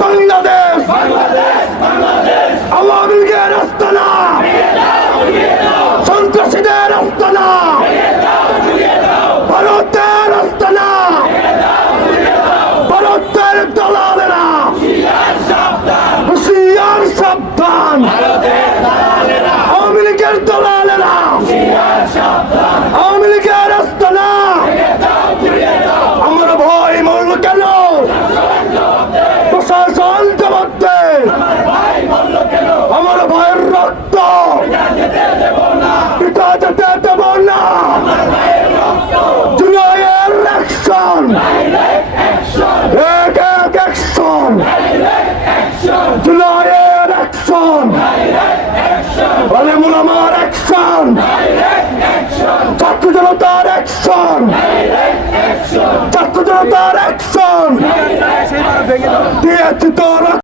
বাংলাদেশ আওয়ামী লীগের আস্তানা, সন্ত্রাসীদের আস্তানা, ভারতের আস্তানা, ভারতের দালালেরা হুঁশিয়ার সাবধান, আওয়ামী লীগের দালালেরা আওয়ামী লীগের আস্তানা। আমার ভয় মরল কেন? প্রশাসন জবাব দে। আমার ভাইয়ের রক্ত পিতা যেতে দেব না। জুলাইয়ের অ্যাকশন, এক এক অ্যাকশন, জুলাইয়ের অ্যাকশন, আলেমুল আমার অ্যাকশন, ছাত্র জনতার অ্যাকশন, ছাত্র জনতার অ্যাকশন দিয়েছি তোর